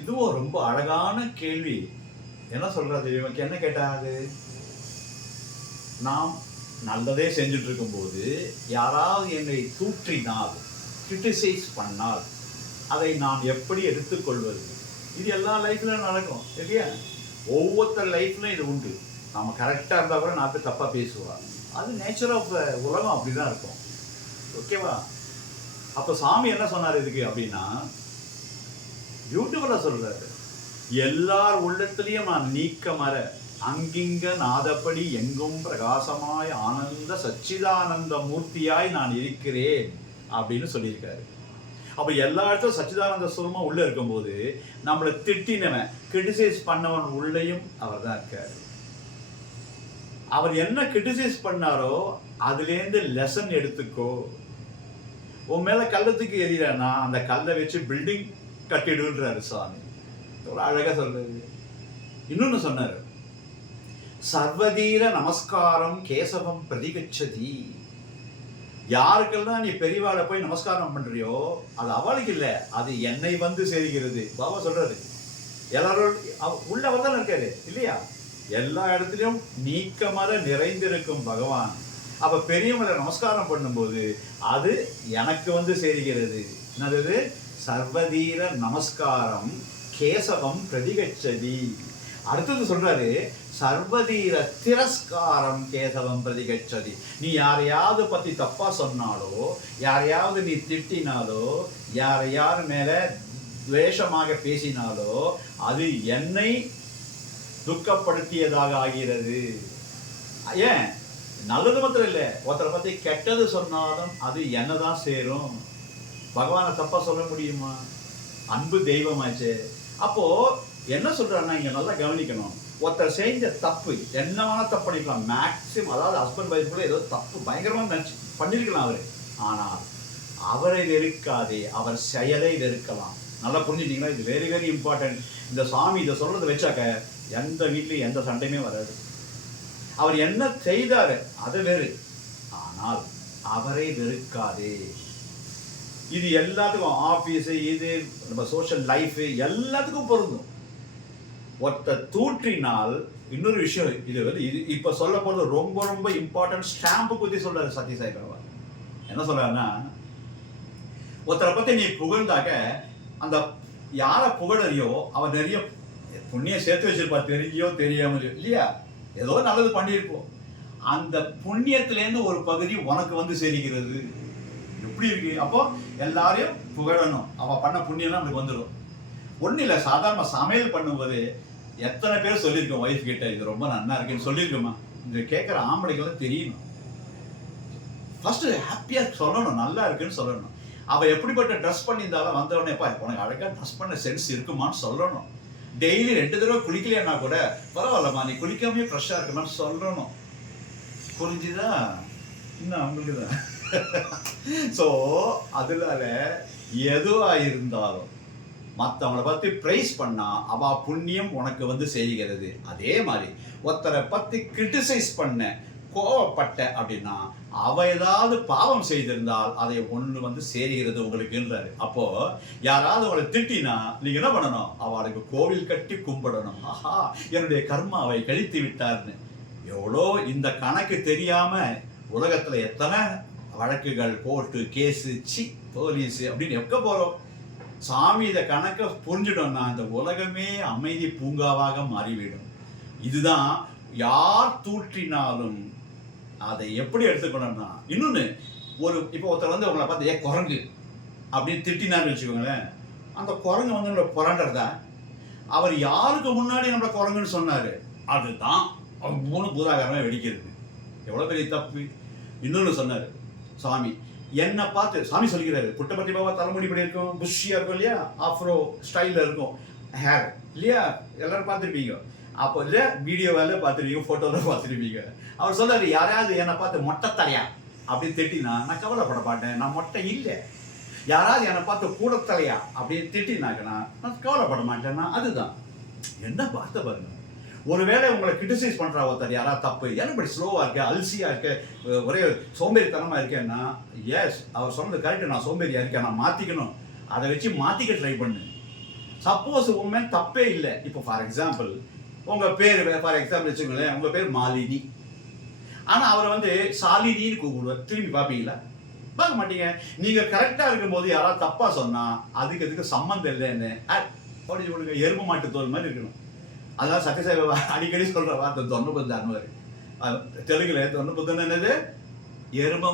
இதுவும் ரொம்ப அழகான கேள்வி. என்ன சொல்றது, இவனுக்கு என்ன கேட்டாது? நாம் நல்லதே செஞ்சுட்டு இருக்கும்போது யாராவது என்னை தூற்றினால், கிரிட்டிசைஸ் பண்ணால், அதை நான் எப்படி எடுத்துக்கொள்வது? இது எல்லா லைஃப்லையும் நடக்கும் இல்லையா? ஒவ்வொருத்தர் லைஃப்லையும் இது உண்டு. நம்ம கரெக்டாக இருந்தால் கூட நான் போய் தப்பாக பேசுவாள். அது நேச்சர் ஆஃப் உலகம் அப்படி தான் இருக்கும். ஓகேவா? அப்போ சாமி என்ன சொன்னார் இதுக்கு அப்படின்னா, பியூட்டிஃபுல்லாக சொல்கிறாரு, எல்லார் உள்ளத்திலையும் நான் நீக்க மற அங்கிங்க நாதப்படி எங்கும் பிரகாசமாய் ஆனந்த சச்சிதானந்த மூர்த்தியாய் நான் இருக்கிறேன் அப்படின்னு சொல்லியிருக்காரு. அப்ப எல்லா இடத்துல சச்சிதானந்த சுரமா உள்ள இருக்கும்போது நம்மளை திட்டினவன், கிரிட்டிசைஸ் பண்ணவன் உள்ளேயும் அவர் தான் இருக்காரு. அவர் என்ன கிரிட்டிசைஸ் பண்ணாரோ அதுலேருந்து லெசன் எடுத்துக்கோ. உன் மேல கள்ளத்துக்கு எரியலன்னா அந்த கல்லை வச்சு பில்டிங் கட்டிடுன்றாரு சாமி. அழகா சொல்றது. இன்னொன்னு சொன்னாரு, சர்வதீர நமஸ்காரம் கேசவம் பிரதிகச்சதி. யாருக்கெல்லாம் நீ பெரியவாளை போய் நமஸ்காரம் பண்றியோ அது அவளுக்கு இல்லை, அது என்னை வந்து சேர்கிறது. பாபா சொல்றாரு, எல்லாரும் உள்ளவர் தான் இருக்காரு இல்லையா? எல்லா இடத்துலையும் நீக்கமர நிறைந்திருக்கும் பகவான். அப்ப பெரியவங்களை நமஸ்காரம் பண்ணும்போது அது எனக்கு வந்து சேர்கிறது. என்னது? சர்வதீர நமஸ்காரம் கேசவம் பிரதிகச்சதி. அடுத்தது சொல்றாரு, சர்வதீர திரஸ்காரம் கேசவம் பிரதிகச்சதி. நீ யாரையாவது பத்தி தப்பா சொன்னாலோ, யாரையாவது நீ திட்டினாலோ, யார் மேல துவேஷமாக பேசினாலோ அது என்னை துக்கப்படுத்தியதாக ஆகிறது. ஏன்? நல்லது மாத்திரம் இல்லை, ஒருத்தரை பத்தி கெட்டது சொன்னாலும் அது என்னதான் சேரும். பகவானை தப்பா சொல்ல முடியுமா? அன்பு தெய்வமாச்சு. அப்போ என்ன சொல்றாருன்னா, இங்க நல்லா கவனிக்கணும். ஒருத்தர் செஞ்ச தப்பு என்னவான தப்பு பண்ணிக்கலாம், மேக்சிமம். அதாவது ஹஸ்பண்ட் வைஃப் கூட ஏதோ தப்பு பயங்கரமாக நினச்சி பண்ணியிருக்கலாம் அவரு. ஆனால் அவரை வெறுக்காதே, அவர் செயலை வெறுக்கலாம். நல்லா புரிஞ்சுட்டீங்களா? இது வெரி வெரி இம்பார்ட்டன்ட். இந்த சாமி இதை சொல்றதை வச்சாக்க எந்த வீட்லையும் எந்த சண்டையுமே வராது. அவர் என்ன செய்தாரு அதை வெறு, ஆனால் அவரை வெறுக்காதே. இது எல்லாத்துக்கும், ஆஃபீஸு, இது நம்ம சோஷியல் லைஃபு எல்லாத்துக்கும் பொருந்தும். ஒருத்தர் தூற்றினால் இன்னொரு விஷயம், இது வந்து இது இப்போ சொல்ல போகிறது ரொம்ப ரொம்ப இம்பார்ட்டன்ட். ஸ்டாம்பு பற்றி சொல்றாரு சத்யசாய் பாபா. என்ன சொல்றாருன்னா, ஒருத்தரை பற்றி நீ புகழ்ந்தாக்க அந்த யாரை புகழறியோ அவர் நிறைய புண்ணியம் சேர்த்து வச்சிருப்பா, தெரிஞ்சோ தெரியாமலையோ இல்லையா? ஏதோ நல்லது பண்ணியிருப்போம். அந்த புண்ணியத்திலேருந்து ஒரு பகுதி உனக்கு வந்து சேருகிறது. எப்படி இருக்கு? அப்போ எல்லாரையும் புகழணும். அவள் பண்ண புண்ணியம்லாம் நம்மளுக்கு வந்துடும். ஒன்றும் இல்லை, சாதாரண சமையல் பண்ணும்போது எத்தனை பேர் சொல்லியிருக்கோம் ஒய்ஃப் கிட்ட, இது ரொம்ப நல்லா இருக்குன்னு சொல்லியிருக்கோமா? இது கேட்குற ஆம்பளைக்கெல்லாம் தெரியணும். ஃபர்ஸ்ட் ஹாப்பியாக சொல்லணும், நல்லா இருக்குன்னு சொல்லணும். அவள் எப்படிப்பட்ட ட்ரெஸ் பண்ணியிருந்தாலும் வந்தவொடனேப்பா உனக்கு அழகாக ட்ரெஸ் பண்ண சென்ஸ் இருக்குமான்னு சொல்லணும். டெய்லி 2 தடவை குளிக்கலைன்னா கூட பரவாயில்லம்மா நீ குளிக்காமே ஃப்ரெஷ்ஷாக இருக்குமான்னு சொல்லணும். புரிஞ்சுதா? இன்னும் அவங்களுக்கு தான். ஸோ அதனால எதுவாக இருந்தாலும் மற்றவங்களை பற்றி ப்ரைஸ் பண்ணா அவ புண்ணியம் உனக்கு வந்து செய்கிறது. அதே மாதிரி ஒருத்தரை பற்றி கிரிட்டிசைஸ் பண்ண, கோவப்பட்ட அப்படின்னா அவ ஏதாவது பாவம் செய்திருந்தால் அதை ஒன்று வந்து சேருகிறது உங்களுக்குன்றாரு. அப்போ யாராவது அவளை திட்டினா நீங்க என்ன பண்ணணும்? அவளுக்கு கோவில் கட்டி கும்பிடணும். ஆஹா, என்னுடைய கர்மா அவை கழித்து விட்டார்னு. எவ்வளோ இந்த கணக்கு தெரியாம உலகத்துல எத்தனை வழக்குகள், கோர்ட்டு கேஸு, போலீஸு அப்படின்னு எக்க போறோம். சாமி இதை கணக்கை புரிஞ்சிட்டோம்னா இந்த உலகமே அமைதி பூங்காவாக மாறிவிடும். இதுதான் யார் தூற்றினாலும் அதை எப்படி எடுத்துக்கணும்னா, இன்னொன்று ஒரு இப்போ ஒருத்தர் வந்து உங்களை பார்த்து ஏன் குரங்கு அப்படின்னு திட்டினான்னு வச்சுக்கோங்களேன், அந்த குரங்கு வந்து நம்மளை புரண்டறதா? அவர் யாருக்கு முன்னாடி நம்மளை குரங்குன்னு சொன்னார், அதுதான் அவர் 3 பூதாகரமாக வெடிக்கிறது. எவ்வளோ பெரிய தப்பு. இன்னொன்று சொன்னார் சாமி, என்னை பார்த்து சாமி சொல்லிக்கிறாரு, புட்டபர்த்தி பாபா தலைமுடி இப்படி இருக்கும், புஷ்ஷியாக இருக்கும் இல்லையா, ஆஃப்ரோ ஸ்டைலில் இருக்கும் ஹேர் இல்லையா, எல்லாரும் பார்த்துருப்பீங்க. அப்போ இல்லை வீடியோவில் பார்த்துருப்பீங்க, ஃபோட்டோவில் பார்த்துருப்பீங்க. அவர் சொல்றாரு, யாராவது என்னை பார்த்து மொட்டை தலையா அப்படின்னு திட்டினா நான் கவலைப்பட மாட்டேன், நான் மொட்டை இல்லை. யாராவது என்னை பார்த்து கூடத்தலையா அப்படின்னு திட்டினாக்கன்னா நான் கவலைப்பட மாட்டேன்னா அதுதான். என்ன பார்த்த பாருங்க. ஒருவேளை உங்களை கிரிட்டிசைஸ் பண்ணுறா ஒருத்தர், யாராவது தப்பு, ஏன்னா இப்படி ஸ்லோவாக இருக்கேன், அல்சியாக இருக்கேன், ஒரே சோம்பேறித்தனமாக இருக்கேன்னா, எஸ் அவர் சொன்னது கரெக்டு, நான் சோம்பேறியாக இருக்கேன், நான் மாற்றிக்கணும். அதை வச்சு மாற்றிக்க ட்ரை பண்ணு. சப்போஸ் உண்மை தப்பே இல்லை. இப்போ ஃபார் எக்ஸாம்பிள் உங்க பேர் ஃபார் எக்ஸாம்பிள் வச்சுக்கோங்களேன், உங்க பேர் மாலினி, ஆனா அவரை வந்து சாலினின்னு கூப்பிடுவார். திரும்பி பார்ப்பீங்களா? பார்க்க மாட்டீங்க. நீங்க கரெக்டா இருக்கும்போது யாராவது தப்பா சொன்னா அதுக்கு சம்மந்தம் இல்லைன்னு படிச்சு கொடுங்க. எருமை மாட்டு தோல் மாதிரி இருக்கணும். அதனால சத்யசாய் அடிக்கடி சொல்ற வார்த்தை தொன்னபுத்தான்னு. தெலுங்குல தொன்னபுத்தன் என்னது? எருமை